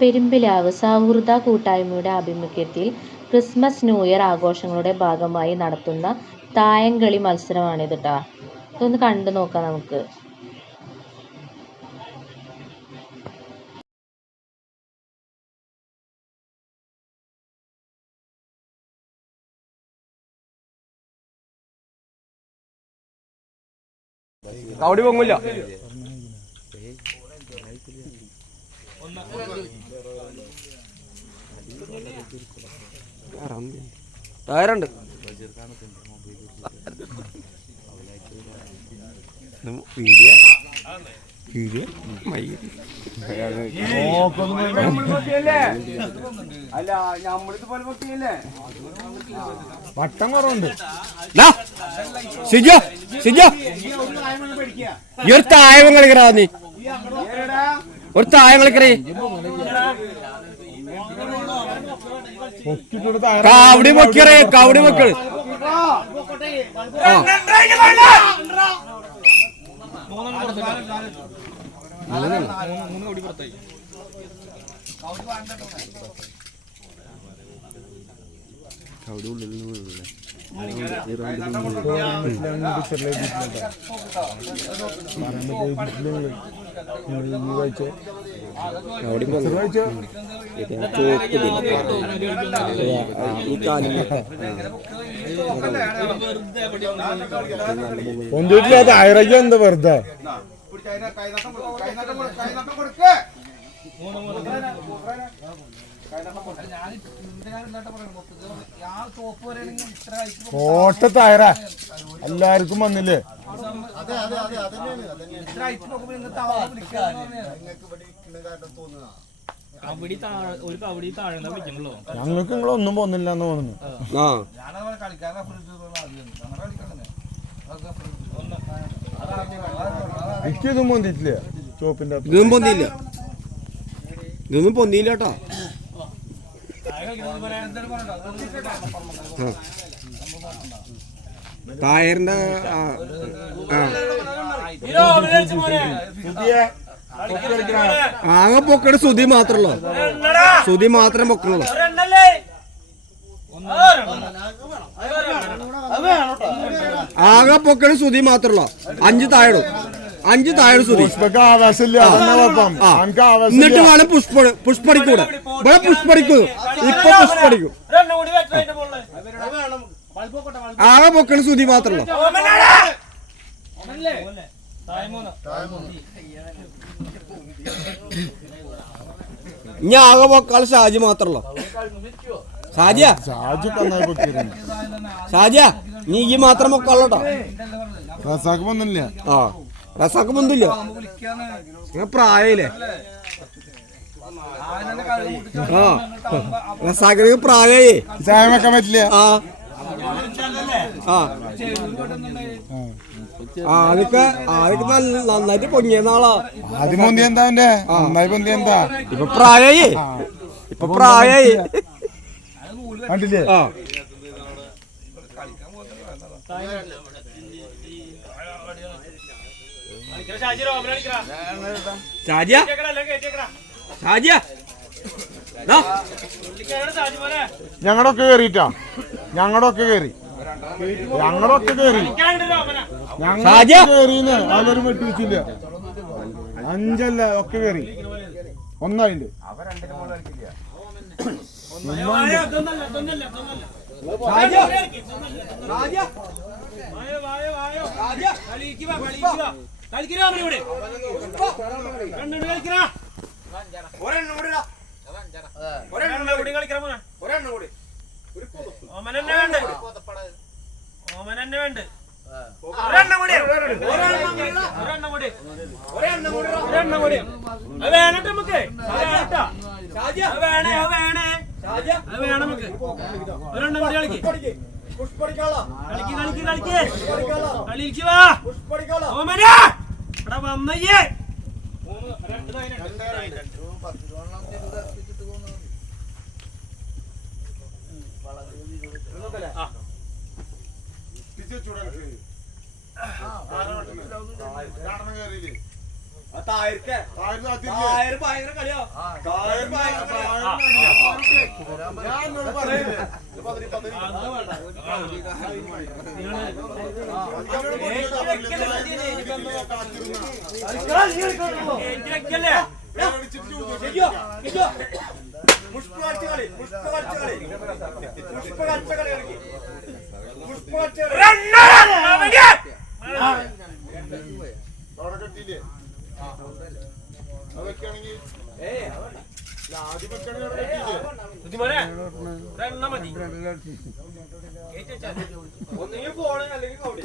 പെരുമ്പിലാവ് സൗഹൃദ കൂട്ടായ്മയുടെ ആഭിമുഖ്യത്തിൽ ക്രിസ്മസ് ന്യൂ ഇയർ ആഘോഷങ്ങളുടെ ഭാഗമായി നടത്തുന്ന തായംകളി മത്സരമാണിത് ട്ടോ. ഇതൊന്ന് കണ്ടു നോക്കാം നമുക്ക്. അവിടെ പൊങ്ങില്ല. ടയറുണ്ട്. വീഡിയോ വട്ടം കുറവുണ്ട്. സിജോ സിജോ ഈ ഒരു തായം കളിക്കറാ. നീ ഒരു തായം കളിക്കറേ. കാവടി പൊക്കിയറേ. കാവടി പൊക്കള്. ഒന്നില്ലാതെ ആയിരം എന്താ വെറുതെ. കോട്ടത്തായറ എല്ലാവർക്കും വന്നില്ലേ? ഞങ്ങൾക്ക് നിങ്ങളൊന്നും പോന്നില്ല എന്ന് തോന്നുന്നു. എനിക്കിതും പൊന്തിട്ടില്ല. ചോപ്പിന്റെ ഇതൊന്നും പൊന്തിയില്ല. ഇതൊന്നും പൊന്തിയില്ല കേട്ടോ. ടയറിന്റെ ആകെ പൊക്കട് സുധി മാത്രല്ലോ. സുധി മാത്രമേ പൊക്കണുള്ളൂ. ആകെ പൊക്കട് സുധി മാത്രല്ലോ. 5 താഴടും. 5 താഴെ സുധി. എന്നിട്ട് വേണം പുഷ്പടിക്കൂടെ. ഇവിടെ പുഷ്പടിക്കൂ. ഇപ്പൊ പുഷ്പടിക്കും. ആകെ പൊക്കട് സുധി മാത്രല്ലോ. ഇനി ആകെ പൊക്കാൾ ഷാജി മാത്രല്ലോ. ഷാജിയ നീ ഈ മാത്രം പൊക്കാളോട്ടോ. റസാക്ക് വന്നില്ല. ആ റസാക്ക് വന്നില്ല. പ്രായല്ലേ? ആ റസാക്കിന് പ്രായേ. ചായം വെക്കാൻ പറ്റില്ല. അതൊക്കെ നന്നായിട്ട് പൊങ്ങിയ നാളാ. ആദ്യം പൊന്തി എന്താ നന്നായി പൊന്തി എന്താ? ഇപ്പൊ പ്രായേ. ഇപ്പൊ പ്രായേ കണ്ടില്ലേ? ആ ഷാജിയ ഷാജിയ ഞങ്ങളൊക്കെ കേറിട്ടാ. ഞങ്ങളൊക്കെ കേറി. കേറിന്ന് അവരും വെട്ടി വെച്ചില്ല. 5 ഒക്കെ കേറി. ഒന്നായിണ്ട്. ഒന്നെങ്കിൽ പോണ അല്ലെങ്കിൽ കൗടി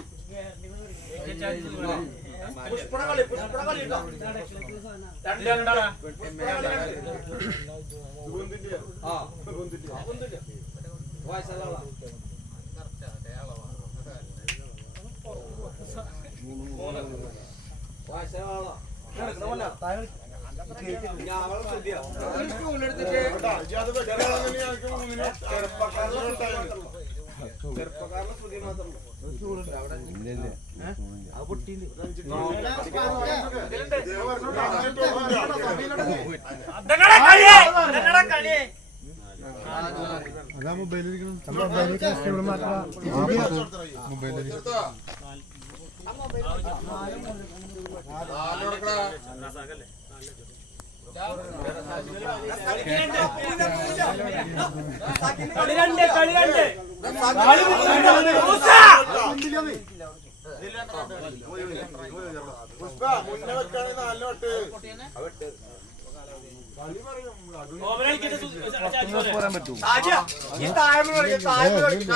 പുഷ്പണ കളി കേട്ടോ ചെറുപ്പക്കാരുടെ സ്തുതി മാത്രം അതാ മൊബൈലിരിക്കണം മുന്നേ വെക്കാണെങ്കിൽ 4 വട്ട്